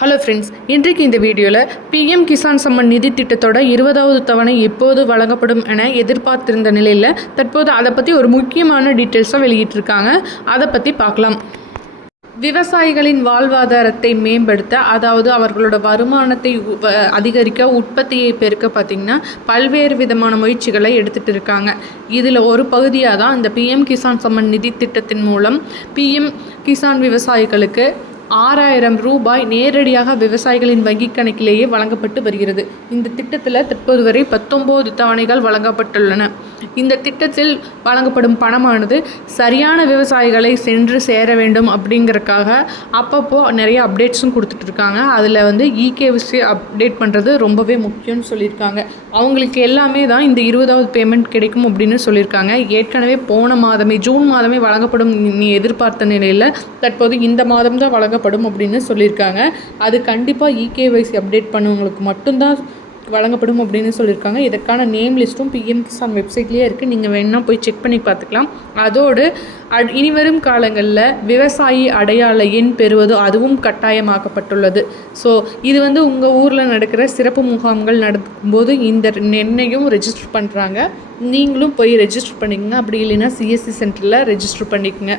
Hello friends இன்றைக்கு இந்த வீடியோவில் பிஎம் கிசான் சம்மன் நிதி திட்டத்தோட இருபதாவது தவணை எப்போது வழங்கப்படும் என எதிர்பார்த்திருந்த நிலையில் தற்போது அதை பற்றி ஒரு முக்கியமான டீட்டெயில்ஸாக வெளியிட்டிருக்காங்க. அதை பற்றி பார்க்கலாம். விவசாயிகளின் வாழ்வாதாரத்தை மேம்படுத்த அதாவது அவர்களோட வருமானத்தை அதிகரிக்க உற்பத்தியை பெருக்க பார்த்திங்கன்னா பல்வேறு விதமான முயற்சிகளை எடுத்துகிட்டு இருக்காங்க. இதில் ஒரு பகுதியாக தான் இந்த பிஎம் கிசான் சம்மன் நிதி திட்டத்தின் மூலம் பிஎம் கிசான் விவசாயிகளுக்கு ஆறாயிரம் ரூபாய் நேரடியாக விவசாயிகளின் வங்கிக் கணக்கிலேயே வழங்கப்பட்டு வருகிறது. இந்த திட்டத்தில் தற்போது வரை பத்தொம்போது தவணைகள் வழங்கப்பட்டுள்ளன. இந்த திட்டத்தில் வழங்கப்படும் பணமானது சரியான விவசாயிகளை சென்று சேர வேண்டும் அப்படிங்கறக்காக அப்பப்போ நிறைய அப்டேட்ஸும் கொடுத்துட்ருக்காங்க. அதில் வந்து இகேவிசி அப்டேட் பண்ணுறது ரொம்பவே முக்கியம்னு சொல்லியிருக்காங்க. அவங்களுக்கு எல்லாமே தான் இந்த இருபதாவது பேமெண்ட் கிடைக்கும் அப்படின்னு சொல்லியிருக்காங்க. ஏற்கனவே போன மாதமே ஜூன் மாதமே வழங்கப்படும் நீ எதிர்பார்த்த நிலையில் தற்போது இந்த மாதம் தான் வழங்கப்படும் அப்படின்னு சொல்லியிருக்காங்க. அது கண்டிப்பாக இகேவைசி அப்டேட் பண்ணவங்களுக்கு மட்டும்தான் வழங்கப்படும் அப்படின்னு சொல்லியிருக்காங்க. இதற்கான நேம் லிஸ்ட்டும் பிஎம் கிசான் வெப்சைட்லேயே இருக்குது நீங்கள் வேணால் போய் செக் பண்ணி பார்த்துக்கலாம். அதோடு அட் இனிவரும் காலங்களில் விவசாயி அடையாள எண் பெறுவது அதுவும் கட்டாயமாக்கப்பட்டுள்ளது. ஸோ இது வந்து உங்கள் ஊரில் நடக்கிற சிறப்பு முகாம்கள் நடக்கும்போது இந்த எண்ணையும் ரெஜிஸ்டர் பண்ணுறாங்க நீங்களும் போய் ரெஜிஸ்டர் பண்ணிக்கங்க. அப்படி இல்லைன்னா சிஎஸ்சி சென்டரில் ரெஜிஸ்டர் பண்ணிக்கங்க.